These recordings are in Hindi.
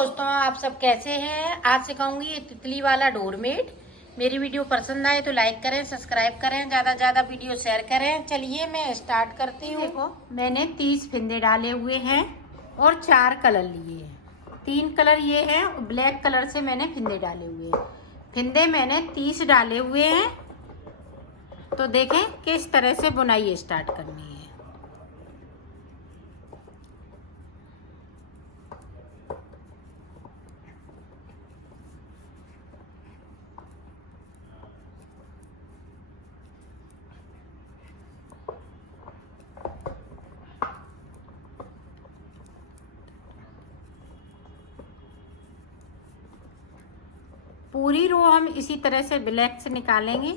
दोस्तों, आप सब कैसे हैं। आज सिखाऊंगी ये तितली वाला डोरमेट। मेरी वीडियो पसंद आए तो लाइक करें, सब्सक्राइब करें, ज़्यादा से ज़्यादा वीडियो शेयर करें। चलिए मैं स्टार्ट करती हूँ। देखो मैंने 30 फिंदे डाले हुए हैं और 4 कलर लिए हैं। 3 कलर ये हैं, ब्लैक कलर से मैंने फिंदे डाले हुए हैं। फिंदे मैंने 30 डाले हुए हैं। तो देखें किस तरह से बुनाई स्टार्ट करनी है। पूरी रो हम इसी तरह से ब्लैक से निकालेंगे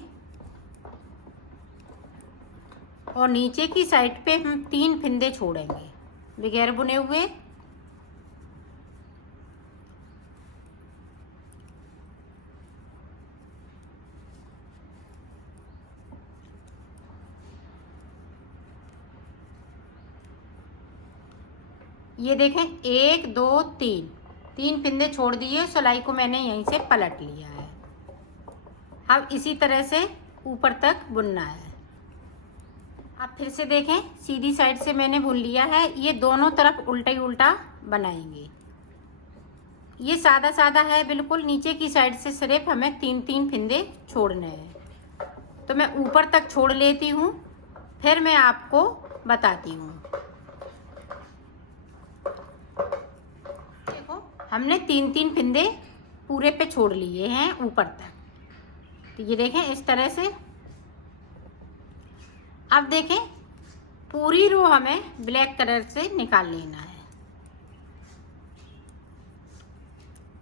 और नीचे की साइड पे हम 3 फिंदे छोड़ेंगे बगैर बुने हुए। ये देखें 1 2 3 फिंदे छोड़ दिए। सिलाई को मैंने यहीं से पलट लिया है। अब इसी तरह से ऊपर तक बुनना है। अब फिर से देखें, सीधी साइड से मैंने बुन लिया है। ये दोनों तरफ उल्टा ही उल्टा बनाएंगे। ये सादा सादा है बिल्कुल। नीचे की साइड से सिर्फ हमें 3 फिंदे छोड़ने हैं। तो मैं ऊपर तक छोड़ लेती हूँ, फिर मैं आपको बताती हूँ। देखो हमने 3 फिंदे पूरे पे छोड़ लिए हैं ऊपर तक। तो ये देखें इस तरह से। अब देखें पूरी रो हमें ब्लैक कलर से निकाल लेना है।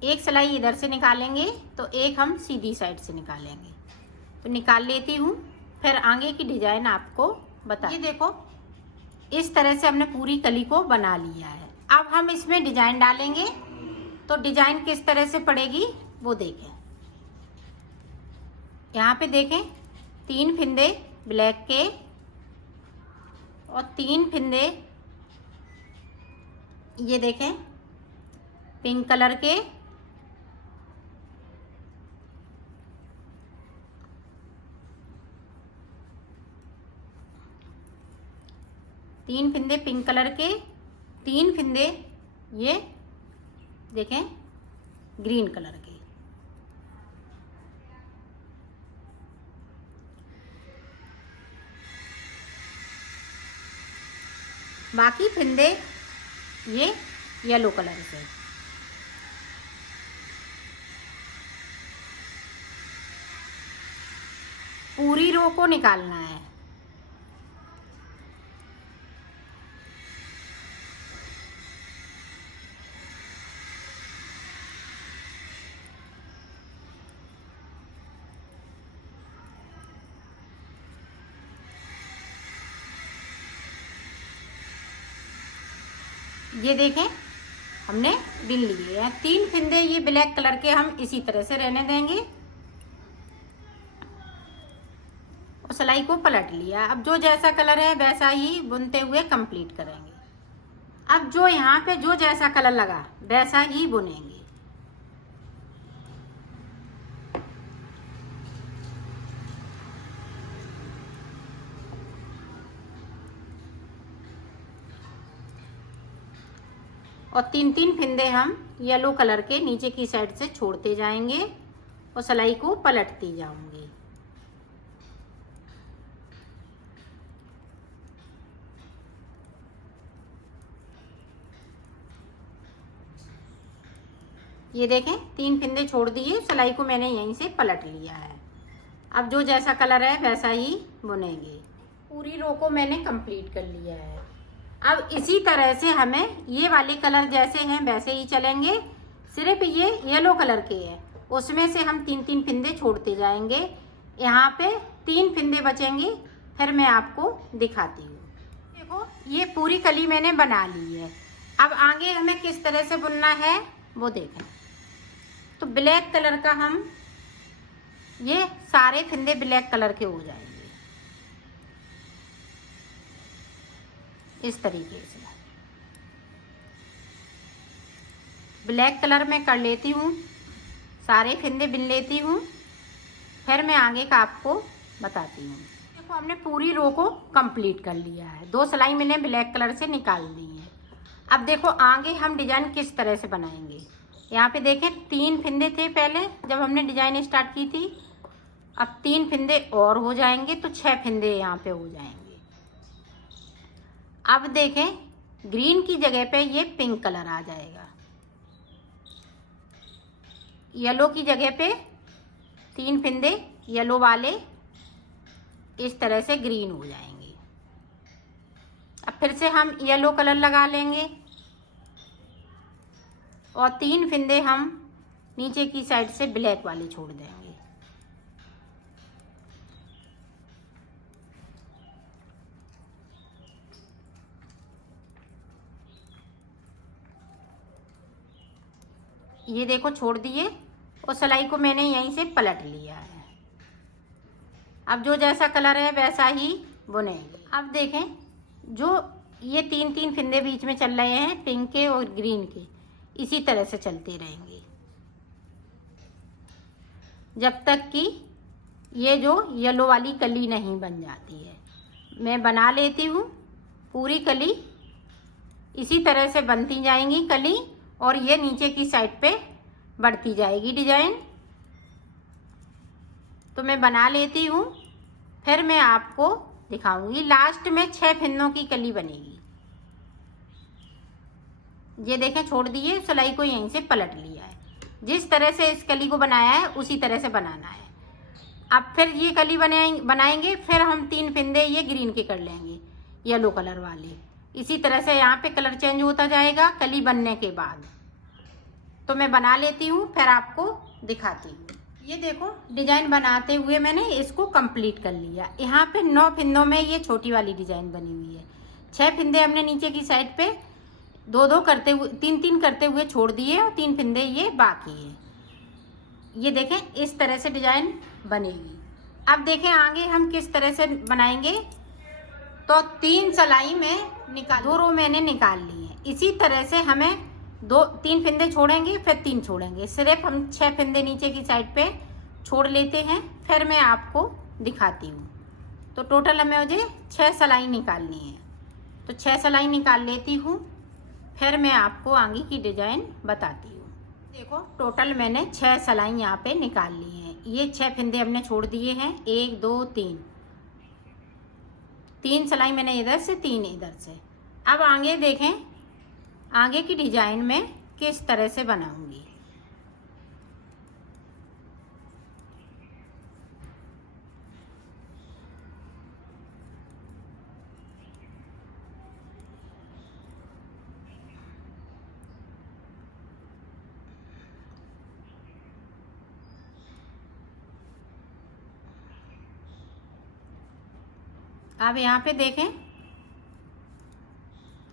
एक सिलाई इधर से निकालेंगे तो एक हम सीधी साइड से निकालेंगे। तो निकाल लेती हूँ, फिर आगे की डिजाइन आपको बता। ये देखो इस तरह से हमने पूरी कली को बना लिया है। अब हम इसमें डिजाइन डालेंगे। तो डिजाइन किस तरह से पड़ेगी वो देखें। यहाँ पे देखें 3 फिंदे ब्लैक के और 3 फिंदे ये देखें पिंक कलर के। तीन फिंदे पिंक कलर के, 3 फिंदे ये देखें ग्रीन कलर के। बाकी फिंदे ये येलो कलर से। पूरी रो को निकालना है। ये देखें हमने बिन लिए हैं। 3 फिंदे ये ब्लैक कलर के हम इसी तरह से रहने देंगे और सिलाई को पलट लिया। अब जो जैसा कलर है वैसा ही बुनते हुए कंप्लीट करेंगे। अब जो यहाँ पे जो जैसा कलर लगा वैसा ही बुनेंगे। और 3 फिंदे हम येलो कलर के नीचे की साइड से छोड़ते जाएंगे और सिलाई को पलटती जाऊंगी। ये देखें 3 फिंदे छोड़ दिए। सिलाई को मैंने यहीं से पलट लिया है। अब जो जैसा कलर है वैसा ही बुनेंगे। पूरी रो को मैंने कंप्लीट कर लिया है। अब इसी तरह से हमें ये वाले कलर जैसे हैं वैसे ही चलेंगे। सिर्फ ये येलो कलर के हैं, उसमें से हम 3 फिंदे छोड़ते जाएंगे। यहाँ पे 3 फिंदे बचेंगे, फिर मैं आपको दिखाती हूँ। देखो ये पूरी कली मैंने बना ली है। अब आगे हमें किस तरह से बुनना है वो देखें। तो ब्लैक कलर का हम ये सारे फिंदे ब्लैक कलर के हो जाएंगे इस तरीके से। ब्लैक कलर में कर लेती हूँ, सारे फंदे बिन लेती हूँ, फिर मैं आगे का आपको बताती हूँ। देखो हमने पूरी रो को कंप्लीट कर लिया है, 2 सिलाई मैंने ब्लैक कलर से निकाल ली है। अब देखो आगे हम डिजाइन किस तरह से बनाएंगे। यहाँ पे देखें 3 फंदे थे पहले जब हमने डिजाइन स्टार्ट की थी, अब 3 फंदे और हो जाएंगे तो 6 फंदे यहाँ पे हो जाएंगे। अब देखें ग्रीन की जगह पे ये पिंक कलर आ जाएगा, येलो की जगह पे 3 फंदे येलो वाले इस तरह से ग्रीन हो जाएंगे। अब फिर से हम येलो कलर लगा लेंगे और 3 फंदे हम नीचे की साइड से ब्लैक वाले छोड़ देंगे। ये देखो छोड़ दिए और सिलाई को मैंने यहीं से पलट लिया है। अब जो जैसा कलर है वैसा ही बुनेंगे। अब देखें जो ये 3 फंदे बीच में चल रहे हैं पिंक के और ग्रीन के, इसी तरह से चलते रहेंगे जब तक कि ये जो येलो वाली कली नहीं बन जाती है। मैं बना लेती हूँ पूरी कली, इसी तरह से बनती जाएंगी कली और ये नीचे की साइड पे बढ़ती जाएगी डिजाइन। तो मैं बना लेती हूँ, फिर मैं आपको दिखाऊंगी। लास्ट में 6 फंदों की कली बनेगी। ये देखें छोड़ दिए, सिलाई को यहीं से पलट लिया है। जिस तरह से इस कली को बनाया है उसी तरह से बनाना है। अब फिर ये कली बनाएंगे, फिर हम 3 फंदे ये ग्रीन के कर लेंगे येलो कलर वाले। इसी तरह से यहाँ पे कलर चेंज होता जाएगा कली बनने के बाद। तो मैं बना लेती हूँ फिर आपको दिखाती हूँ। ये देखो डिजाइन बनाते हुए मैंने इसको कंप्लीट कर लिया। यहाँ पे 9 फंदों में ये छोटी वाली डिजाइन बनी हुई है। 6 फंदे हमने नीचे की साइड पे 2-2 करते हुए 3-3 करते हुए छोड़ दिए और 3 फंदे ये बाकी है। ये देखें इस तरह से डिजाइन बनेगी। अब देखें आगे हम किस तरह से बनाएंगे। तो 3 सिलाई में 2 रो मैंने निकाल ली है। इसी तरह से हमें 3 फंदे छोड़ेंगे फिर 3 छोड़ेंगे। सिर्फ हम 6 फंदे नीचे की साइड पे छोड़ लेते हैं, फिर मैं आपको दिखाती हूँ। तो टोटल हमें मुझे 6 सिलाई निकालनी है। तो 6 सिलाई निकाल लेती हूँ, फिर मैं आपको आगे की डिजाइन बताती हूँ। देखो टोटल मैंने 6 सिलाई यहाँ पे निकाल ली हैं। ये 6 फंदे हमने छोड़ दिए हैं, 1 2 3 सिलाई मैंने इधर से 3 इधर से। अब आगे देखें आगे की डिजाइन में किस तरह से बनाऊंगी। अब यहाँ पे देखें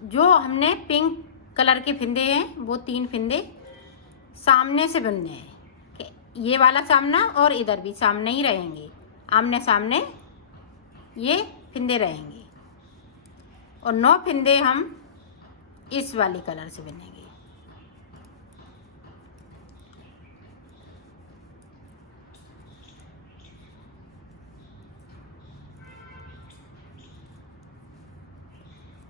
जो हमने पिंक कलर के फंदे हैं वो 3 फंदे सामने से बनने हैं। ये वाला सामना और इधर भी सामने ही रहेंगे, आमने सामने ये फंदे रहेंगे। और 9 फंदे हम इस वाले कलर से बनेंगे।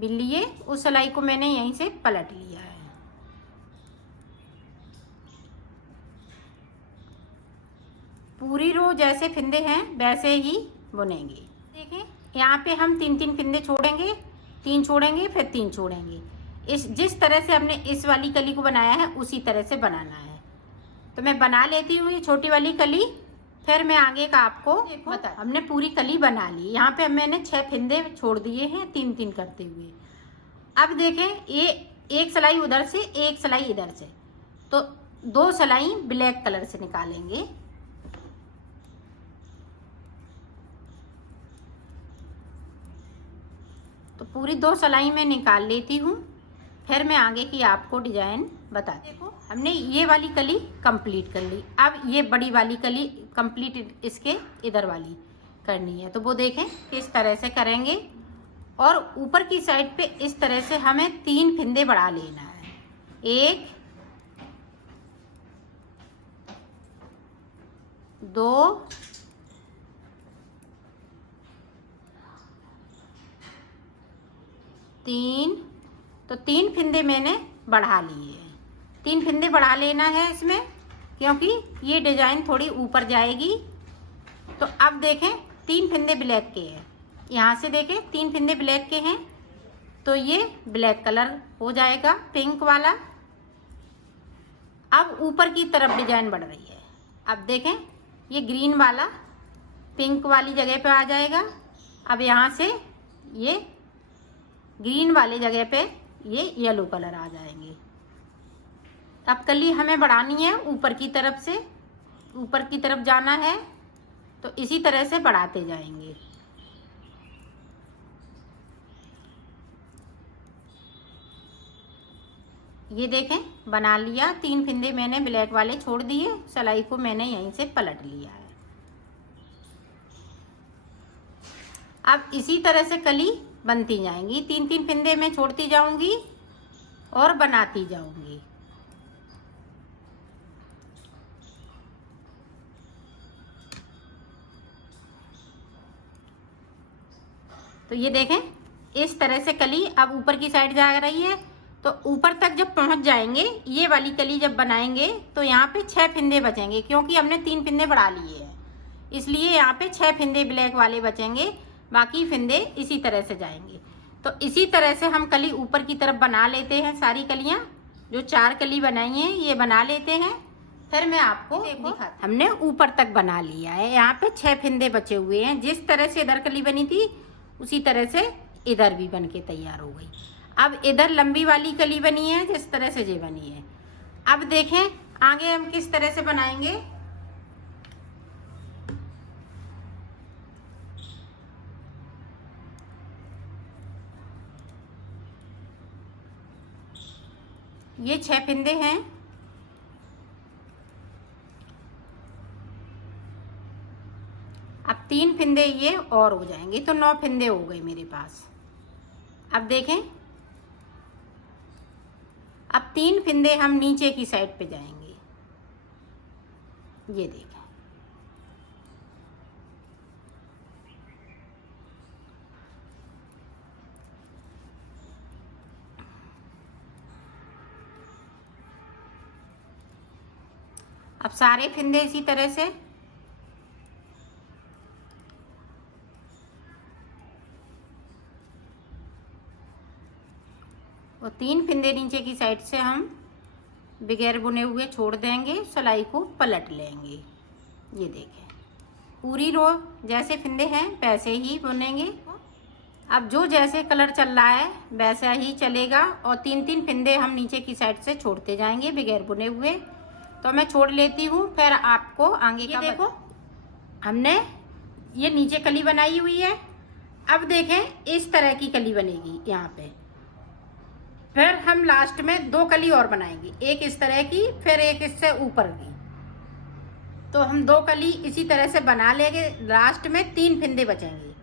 बिन लिए उस सिलाई को मैंने यहीं से पलट लिया है। पूरी रो जैसे फंदे हैं वैसे ही बुनेंगे। देखें यहाँ पे हम 3-3 फंदे छोड़ेंगे, 3 छोड़ेंगे फिर 3 छोड़ेंगे। इस जिस तरह से हमने इस वाली कली को बनाया है उसी तरह से बनाना है। तो मैं बना लेती हूँ ये छोटी वाली कली, फिर मैं आगे का आपको बता। हमने पूरी कली बना ली। यहाँ पे मैंने 6 फंदे छोड़ दिए हैं 3-3 करते हुए। अब देखें ये एक सिलाई उधर से एक सिलाई इधर से, तो 2 सिलाई ब्लैक कलर से निकालेंगे। तो पूरी 2 सिलाई में निकाल लेती हूँ, फिर मैं आगे की आपको डिजाइन बता। देखो हमने ये वाली कली कंप्लीट कर ली। अब ये बड़ी वाली कली कंप्लीट इसके इधर वाली करनी है। तो वो देखें किस तरह से करेंगे। और ऊपर की साइड पे इस तरह से हमें 3 फंदे बढ़ा लेना है। 1 2 3, तो 3 फिंदे मैंने बढ़ा लिए हैं। 3 फिंदे बढ़ा लेना है इसमें, क्योंकि ये डिजाइन थोड़ी ऊपर जाएगी। तो अब देखें 3 फिंदे ब्लैक के हैं, यहाँ से देखें 3 फिंदे ब्लैक के हैं, तो ये ब्लैक कलर हो जाएगा पिंक वाला। अब ऊपर की तरफ डिजाइन बढ़ रही है। अब देखें ये ग्रीन वाला पिंक वाली जगह पे आ जाएगा। अब यहाँ से ये ग्रीन वाली जगह पे ये येलो कलर आ जाएंगे। अब कली हमें बढ़ानी है ऊपर की तरफ से, ऊपर की तरफ जाना है, तो इसी तरह से बढ़ाते जाएंगे। ये देखें बना लिया। 3 फिंदे मैंने ब्लैक वाले छोड़ दिए, सिलाई को मैंने यहीं से पलट लिया है। अब इसी तरह से कली बनती जाएंगी। 3-3 फिंदे मैं छोड़ती जाऊंगी और बनाती जाऊंगी। तो ये देखें इस तरह से कली अब ऊपर की साइड जा रही है। तो ऊपर तक जब पहुंच जाएंगे, ये वाली कली जब बनाएंगे, तो यहाँ पे 6 फिंदे बचेंगे, क्योंकि हमने 3 फिंदे बढ़ा लिए हैं, इसलिए यहाँ पे 6 फिंदे ब्लैक वाले बचेंगे। बाकी फिंदे इसी तरह से जाएंगे। तो इसी तरह से हम कली ऊपर की तरफ बना लेते हैं। सारी कलियाँ जो 4 कली बनाई हैं ये बना लेते हैं, फिर मैं आपको दिखाती। हमने ऊपर तक बना लिया है। यहाँ पे 6 फिंदे बचे हुए हैं। जिस तरह से इधर कली बनी थी उसी तरह से इधर भी बन के तैयार हो गई। अब इधर लंबी वाली कली बनी है, जिस तरह से ये बनी है। अब देखें आगे हम किस तरह से बनाएंगे। ये 6 फिंदे हैं। अब 3 फिंदे ये और हो जाएंगे, तो 9 फिंदे हो गए मेरे पास। अब देखें अब 3 फिंदे हम नीचे की साइड पे जाएंगे। ये देखें अब सारे फिंदे इसी तरह से और 3 फिंदे नीचे की साइड से हम बगैर बुने हुए छोड़ देंगे, सिलाई को पलट लेंगे। ये देखें पूरी रो जैसे फिंदे हैं वैसे ही बुनेंगे। अब जो जैसे कलर चल रहा है वैसा ही चलेगा, और 3-3 फिंदे हम नीचे की साइड से छोड़ते जाएंगे बगैर बुने हुए। तो मैं छोड़ लेती हूँ, फिर आपको आगे का देखो। हमने ये नीचे कली बनाई हुई है। अब देखें इस तरह की कली बनेगी यहाँ पे। फिर हम लास्ट में 2 कली और बनाएंगे, एक इस तरह की, फिर एक इससे ऊपर की। तो हम 2 कली इसी तरह से बना लेंगे। लास्ट में 3 फिंदे बचेंगे,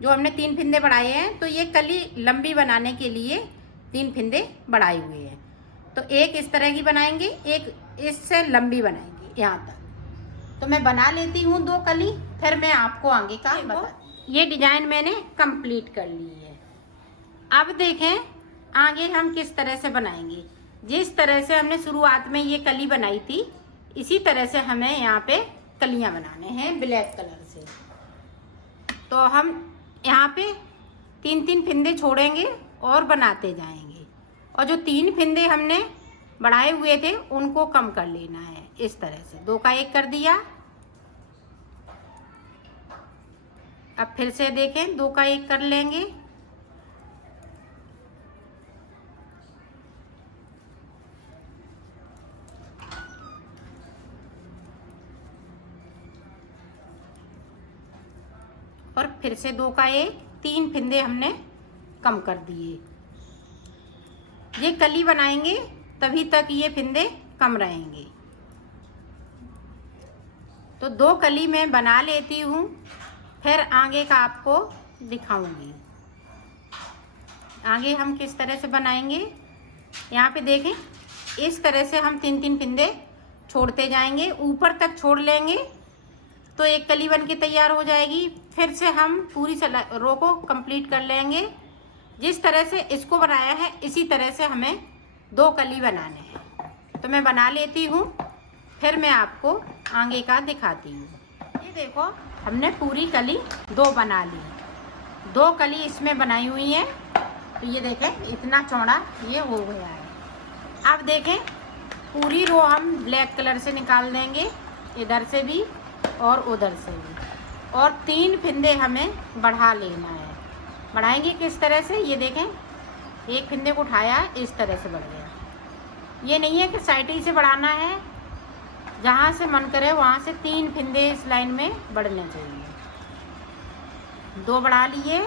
जो हमने 3 फिंदे बढ़ाए हैं। तो ये कली लंबी बनाने के लिए 3 फिंदे बढ़ाए हुए हैं। तो एक इस तरह की बनाएंगे, एक इससे लंबी बनाएंगे यहाँ तक। तो मैं बना लेती हूँ 2 कली, फिर मैं आपको आगे का बता। ये डिजाइन मैंने कंप्लीट कर ली है। अब देखें आगे हम किस तरह से बनाएंगे। जिस तरह से हमने शुरुआत में ये कली बनाई थी, इसी तरह से हमें यहाँ पे कलियाँ बनाने हैं ब्लैक कलर से। तो हम यहाँ पे 3-3 फिंदे छोड़ेंगे और बनाते जाएंगे, और जो 3 फिंदे हमने बढ़ाए हुए थे उनको कम कर लेना है। इस तरह से 2 का 1 कर दिया। अब फिर से देखें 2 का 1 कर लेंगे। और फिर से 2 का 1, 3 फिंदे हमने कम कर दिए। ये कली बनाएंगे तभी तक ये फिंदे कम रहेंगे। तो 2 कली मैं बना लेती हूँ, फिर आगे का आपको दिखाऊंगी। आगे हम किस तरह से बनाएंगे। यहाँ पे देखें इस तरह से हम 3-3 फिंदे छोड़ते जाएंगे, ऊपर तक छोड़ लेंगे, तो एक कली बन के तैयार हो जाएगी। फिर से हम पूरी रो को कंप्लीट कर लेंगे। जिस तरह से इसको बनाया है इसी तरह से हमें 2 कली बनाने हैं। तो मैं बना लेती हूँ, फिर मैं आपको आगे का दिखाती हूँ। ये देखो, हमने पूरी कली 2 बना ली। 2 कली इसमें बनाई हुई है। तो ये देखें, इतना चौड़ा ये हो गया है। अब देखें, पूरी रो हम ब्लैक कलर से निकाल देंगे, इधर से भी और उधर से भी, और 3 फिंदे हमें बढ़ा लेना है। बढ़ाएंगे किस तरह से, ये देखें, एक फिंदे को उठाया, इस तरह से बढ़ गया। ये नहीं है कि साइड ही से बढ़ाना है, जहाँ से मन करे वहाँ से 3 फिंदे इस लाइन में बढ़ने चाहिए। 2 बढ़ा लिए।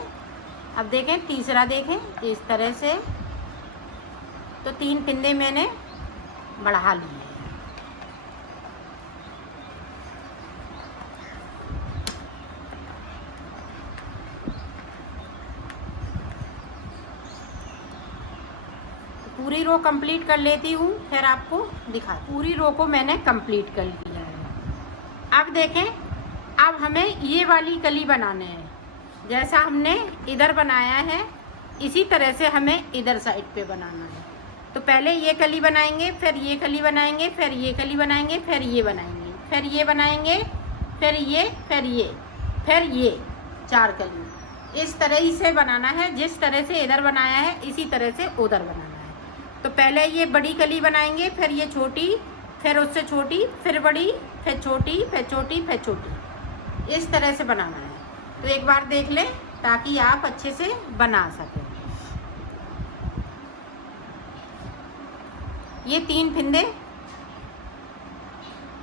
अब देखें तीसरा, देखें इस तरह से, तो 3 फिंदे मैंने बढ़ा लिए। पूरी रो कंप्लीट कर लेती हूँ, फिर आपको दिखा। पूरी रो को मैंने कंप्लीट कर लिया है। अब देखें, अब हमें ये वाली कली बनाने हैं। जैसा हमने इधर बनाया है इसी तरह से हमें इधर साइड पे बनाना है। तो पहले ये कली बनाएंगे, फिर ये कली बनाएंगे, फिर ये कली बनाएंगे, फिर ये बनाएंगे, फिर ये बनाएंगे, फिर ये, फिर ये, फिर ये 4 कली। इस तरह ही से बनाना है। जिस तरह से इधर बनाया है इसी तरह से उधर बनाना है। तो पहले ये बड़ी कली बनाएंगे, फिर ये छोटी, फिर उससे छोटी, फिर बड़ी, फिर छोटी, फिर छोटी, फिर छोटी। इस तरह से बनाना है। तो एक बार देख लें ताकि आप अच्छे से बना सकें। ये 3 फिंदे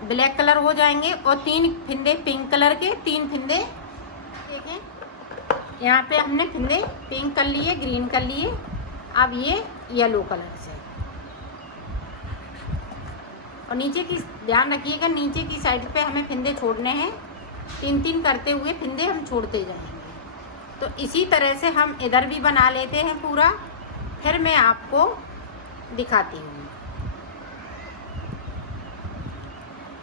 ब्लैक कलर हो जाएंगे और 3 फिंदे पिंक कलर के, 3 फिंदे, देखें यहाँ पे हमने फिंदे पिंक कर लिए, ग्रीन कर लिए। अब ये येलो कलर से, और नीचे की ध्यान रखिएगा, नीचे की साइड पे हमें फिंदे छोड़ने हैं। 3-3 करते हुए फिंदे हम छोड़ते जाएंगे। तो इसी तरह से हम इधर भी बना लेते हैं पूरा, फिर मैं आपको दिखाती हूँ।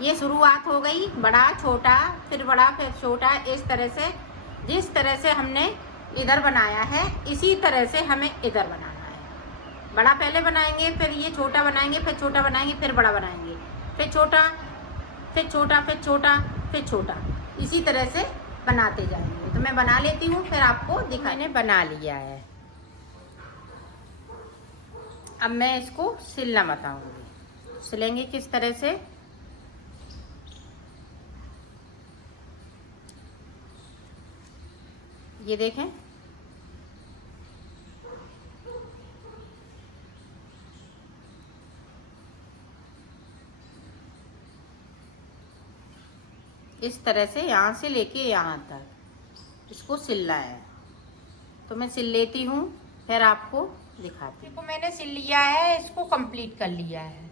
ये शुरुआत हो गई, बड़ा छोटा, फिर बड़ा, फिर छोटा, इस तरह से। जिस तरह से हमने इधर बनाया है इसी तरह से हमें इधर बनाना है। बड़ा पहले बनाएंगे, फिर ये छोटा बनाएंगे, फिर छोटा बनाएंगे, फिर बड़ा बनाएंगे, फिर छोटा, फिर छोटा, फिर छोटा, फिर छोटा। इसी तरह से बनाते जाएंगे। तो मैं बना लेती हूँ, फिर आपको दिखा। मैंने बना लिया है। अब मैं इसको सिलना बताऊंगी। सिलेंगे किस तरह से। ये देखें, इस तरह से यहाँ से लेके यहाँ तक इसको सिलना है। तो मैं सिल लेती हूँ, फिर आपको दिखाती हूँ। देखो मैंने सिल लिया है, इसको कंप्लीट कर लिया है।